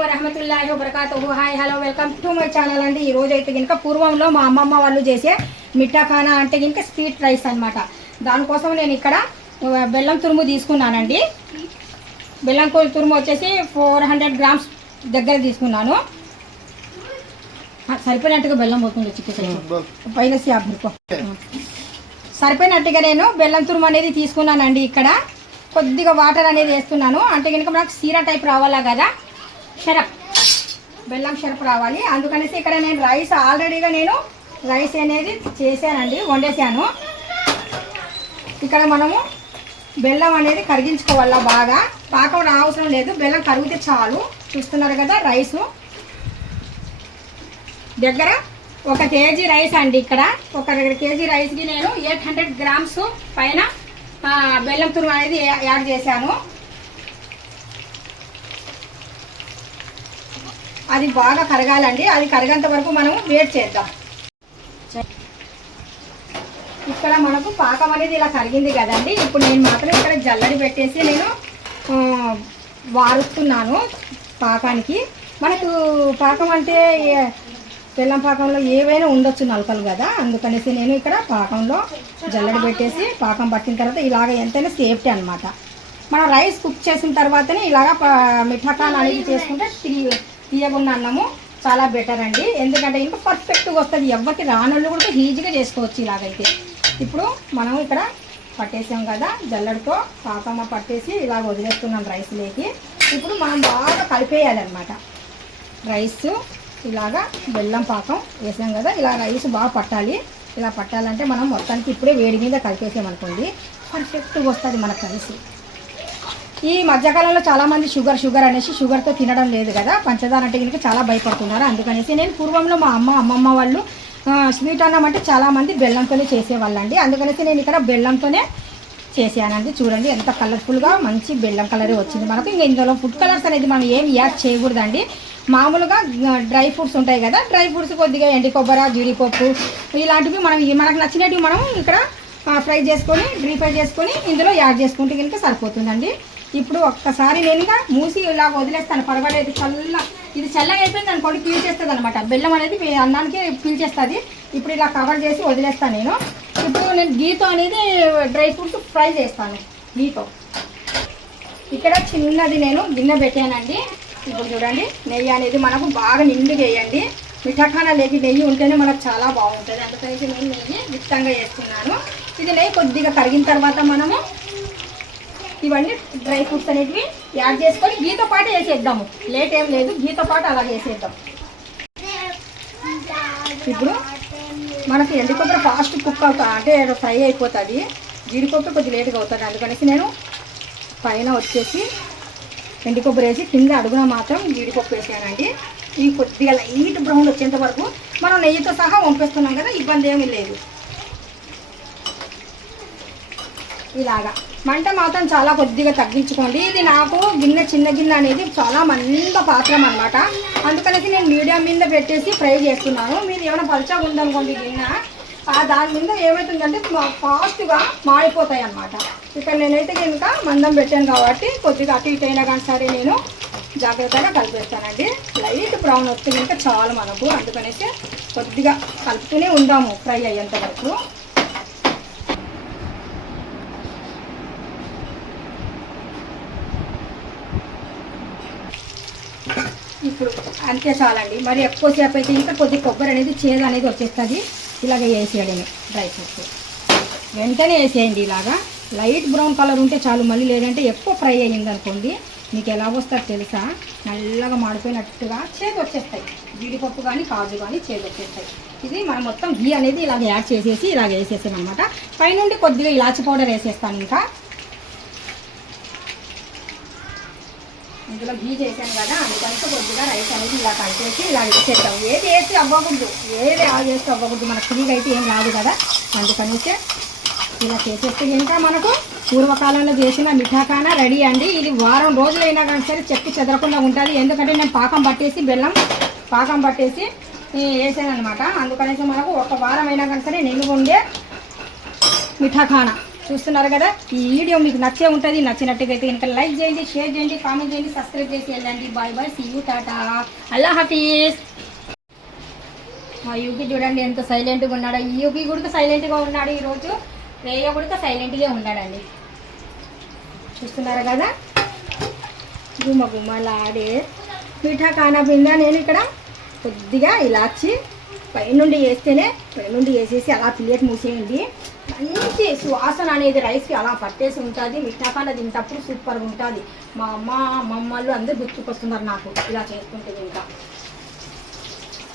వరహమతుల్లాహి వబర్కాతుహు. Hi hello welcome to my channel అండి. ఈ రోజు అయితే కనుక పూర్వంలో మా అమ్మమ్మ వాళ్ళు చేసే మిఠాఖానా అంటే కనుక స్వీట్ రైస్ అన్నమాట. దానికోసం నేను ఇక్కడ బెల్లం తురుము తీసుకున్నానండి. బెల్లం తురుము వచ్చేసి ఫోర్ హండ్రెడ్ గ్రామ్స్ దగ్గర తీసుకున్నాను. సరిపోయినట్టుగా బెల్లం పోతుంది చిక్కు పైన సరిపోయినట్టుగా నేను బెల్లం తురుము అనేది తీసుకున్నానండి ఇక్కడ. కొద్దిగా వాటర్ అనేది వేస్తున్నాను. అంటే కనుక మనకు సీరా టైప్ రావాలా కదా. షరప్ బెల్లం షరప్ రావాలి. అందుకనేసి ఇక్కడ నేను రైస్ ఆల్రెడీగా నేను రైస్ అనేది చేశానండి వండేసాను ఇక్కడ మనము బెల్లం అనేది కరిగించుకోవాలా బాగా? పాకం అవసరం లేదు. బెల్లం కరిగితే చాలు. చూస్తున్నారు కదా రైసు. దగ్గర ఒక కేజీ రైస్ అండి ఇక్కడ. ఒక కేజీ రైస్కి నేను ఎయిట్ హండ్రెడ్ గ్రామ్స్ పైన బెల్లం తురుము అనేది యాడ్ చేశాను. అది బాగా కరగాలండి. అది కరగంత వరకు మనం వేట్ చేద్దాం. ఇక్కడ మనకు పాకం అనేది ఇలా కరిగింది కదండి. ఇప్పుడు నేను మాత్రం ఇక్కడ జల్లడి పెట్టేసి నేను వారుస్తున్నాను పాకానికి. మనకు పాకం అంటే బెల్లం పాకంలో ఏవైనా ఉండొచ్చు నలకలు కదా. అందుకనేసి నేను ఇక్కడ పాకంలో జల్లడి పెట్టేసి పాకం పట్టిన తర్వాత ఇలాగ ఎంతైనా సేఫ్టీ అన్నమాట. మనం రైస్ కుక్ చేసిన తర్వాతనే ఇలాగ ప- మిఠాకాలు అనేది చేసుకుంటే తిరిగి తీయగున్న అన్నము చాలా బెటర్ అండి. ఎందుకంటే ఇంకా పర్ఫెక్ట్గా వస్తుంది. ఎవరికి రానోళ్ళు కూడా ఈజీగా చేసుకోవచ్చు ఇలాగైతే. ఇప్పుడు మనం ఇక్కడ పట్టేసాం కదా జల్లడితో పాపమ్మ పట్టేసి ఇలా వదిలేస్తున్నాం రైస్లోకి ఇప్పుడు మనం బాగా కలిపేయాలన్నమాట. రైస్ ఇలాగా బెల్లం పాకం వేసాం కదా ఇలా రైస్ బాగా పట్టాలి. ఇలా పట్టాలంటే మనం మొత్తానికి ఇప్పుడే వేడి మీద కలిపేసామనుకోండి పర్ఫెక్ట్గా వస్తుంది మనకు రైస్ ఈ మధ్యకాలంలో చాలామంది షుగర్ షుగర్ అనేసి షుగర్తో తినడం లేదు కదా. పంచదార అంటే కనుక చాలా భయపడుతున్నారు. అందుకనేసి నేను పూర్వంలో మా అమ్మ అమ్మమ్మ వాళ్ళు స్వీట్ అన్నం అంటే చాలామంది బెల్లంతోనే చేసేవాళ్ళండి. అందుకనేసి నేను ఇక్కడ బెల్లంతోనే చేసానండి చూడండి ఎంత కలర్ఫుల్గా మంచి బెల్లం కలర్ వచ్చింది మనకు. ఇంకా ఇందులో ఫుడ్ కలర్స్ అనేది మనం ఏం యాడ్ చేయకూడదండి. మామూలుగా డ్రై ఫ్రూట్స్ ఉంటాయి కదా. డ్రై ఫ్రూట్స్ కొద్దిగా ఎండి కొబ్బరి జీడిపప్పు ఇలాంటివి మనం మనకు నచ్చినవి మనం ఇక్కడ ఫ్రై చేసుకొని డ్రీ ఫ్రై చేసుకొని ఇందులో యాడ్ చేసుకుంటే కనుక సరిపోతుందండి. ఇప్పుడు ఒక్కసారి నేను మూసి ఇలా వదిలేస్తాను పర్వాలేదు చల్ల ఇది చల్లగా అయిపోయింది అనుకోండి పీల్చేస్తుంది అనమాట. బెల్లం అనేది మీ అన్నానికి పీల్చేస్తుంది ఇప్పుడు ఇలా కవర్ చేసి వదిలేస్తాను నేను. ఇప్పుడు నేను గీతో అనేది డ్రై ఫ్రూట్స్ ఫ్రై చేస్తాను గీతో. ఇక్కడ చిన్నది నేను గిన్నె పెట్టానండి. ఇప్పుడు చూడండి నెయ్యి అనేది మనకు బాగా నిండుగా వేయండి. మిఠాఖానా లేకి నెయ్యి ఉంటేనే మనకు చాలా బాగుంటుంది. అందుకని నేను నెయ్యి విత్తంగా వేస్తున్నాను. ఇది నెయ్యి కొద్దిగా కరిగిన తర్వాత మనము ఇవన్నీ డ్రై ఫ్రూట్స్ అనేటివి యాడ్ చేసుకొని గీతో పాటు వేసేద్దాము. లేట్ ఏం లేదు గీతో పాటు అలా వేసేద్దాం. ఇప్పుడు మనకి ఎండు ఫాస్ట్ కుక్ అవుతా అంటే ఫ్రై అయిపోతుంది. జీడిపప్పు కొద్దిగా లేట్గా అవుతుంది. అందుకనేసి నేను పైన వచ్చేసి ఎండు కొబ్బరి వేసి కింద అడుగున మాత్రం జీడిపప్పు వేసానండి. ఈ కొద్దిగా లైట్ బ్రౌన్ వచ్చేంత వరకు మనం నెయ్యితో సహా వంపేస్తున్నాం కదా ఇబ్బంది ఏమీ లేదు. ఇలాగా. మంట మాత్రం చాలా కొద్దిగా తగ్గించుకోండి. ఇది నాకు గిన్నె చిన్న గిన్నె అనేది చాలా మంద పాత్రం అనమాట అందుకనేసి నేను మీడియం మీద పెట్టేసి ఫ్రై చేస్తున్నాను. మీరు ఏమైనా పలుచగా ఉందనుకోండి గిన్నె దాని మీద ఏమవుతుందంటే మా- ఫాస్ట్గా మాడిపోతాయి అన్నమాట. ఇక్కడ నేనైతే కనుక మందం పెట్టాను కాబట్టి కొద్దిగా అటు ఇటు అయినా కానీ సరే నేను జాగ్రత్తగా కలిపేస్తానండి. లైట్ బ్రౌన్ వస్తే కనుక చాలు మనకు. అందుకనేసి కొద్దిగా కలుపుతూనే ఉందాము ఫ్రై అయ్యేంత వరకు. ఇప్పుడు అంతే చాలండి. మరి ఎక్కువసేపు అయితే ఇంకా కొద్ది కొబ్బరి అనేది చేదు అనేది వచ్చేస్తుంది. ఇలాగ వేసేయడమే డ్రై ఫ్రూట్స్. వెంటనే వేసేయండి ఇలాగా. లైట్ బ్రౌన్ కలర్ ఉంటే చాలు. మళ్ళీ లేదంటే ఎక్కువ ఫ్రై అయ్యింది అనుకోండి మీకు ఎలా వస్తుంది తెలుసా? నల్లగా మాడిపోయినట్టుగా చేదు వచ్చేస్తాయి. జీడిపప్పు కానీ కాజు కానీ చేదు వచ్చేస్తాయి. ఇది మనం మొత్తం ఘీ అనేది ఇలాగ యాడ్ చేసేసి ఇలాగ వేసేసాం అనమాట పైనుండి కొద్దిగా ఇలాచి పౌడర్ వేసేస్తాను ఇంకా. ఇందులో ఘీ చేశాను కదా అందుకంటే కొద్దిగా రైస్ అనేది ఇలా కలిపేసి ఇలా చేద్దాం ఏది వేసి అవ్వకూడదు. ఏది ఆ చేస్తే అవ్వకూడదు మనకు ఫ్రీగా అయితే ఏం రాదు కదా. అందుకనిస్తే ఇలా చేసేస్తే ఇంకా మనకు పూర్వకాలంలో చేసిన మిఠాకాన రెడీ అండి. ఇది వారం రోజులైనా కానీ సరే చెక్కి చెదరకుండా ఉంటుంది. ఎందుకంటే నేను పాకం పట్టేసి బెల్లం పాకం పట్టేసి వేసాను అనమాట అందుకనేసి మనకు ఒక వారం అయినా కానీ సరే నిలువ ఉండే మిఠాఖానా. చూస్తున్నారు కదా? ఈ వీడియో మీకు నచ్చే ఉంటుంది నచ్చినట్టుగైతే ఇంకా లైక్ చేయండి షేర్ చేయండి కామెంట్ చేయండి సబ్స్క్రైబ్ చేసి వెళ్ళండి. Bye bye see you tata. అల్లా హఫీజ్. మా యూపీ చూడండి ఎంత సైలెంట్గా ఉన్నాడు. ఈ యూపీ కూడా సైలెంట్గా ఉన్నాడు ఈరోజు. రేయ కూడా సైలెంట్గా ఉన్నాడండి. చూస్తున్నారు కదా? గుమ్మ గుమ్మలాడే పీఠా కానా పిందా నేను ఇక్కడ కొద్దిగా ఇలాచి పైనుండి వేస్తేనే పైనుండి వేసేసి అలా ప్లేట్ మూసేయండి. సువాసన అనేది రైస్కి అలా పట్టేసి ఉంటుంది. మిఠాకాన తింటప్పుడు సూపర్గా ఉంటుంది. మా అమ్మ మా అమ్మలు అందరూ గుర్తుకొస్తున్నారు నాకు ఇలా చేసుకుంటే ఇంకా.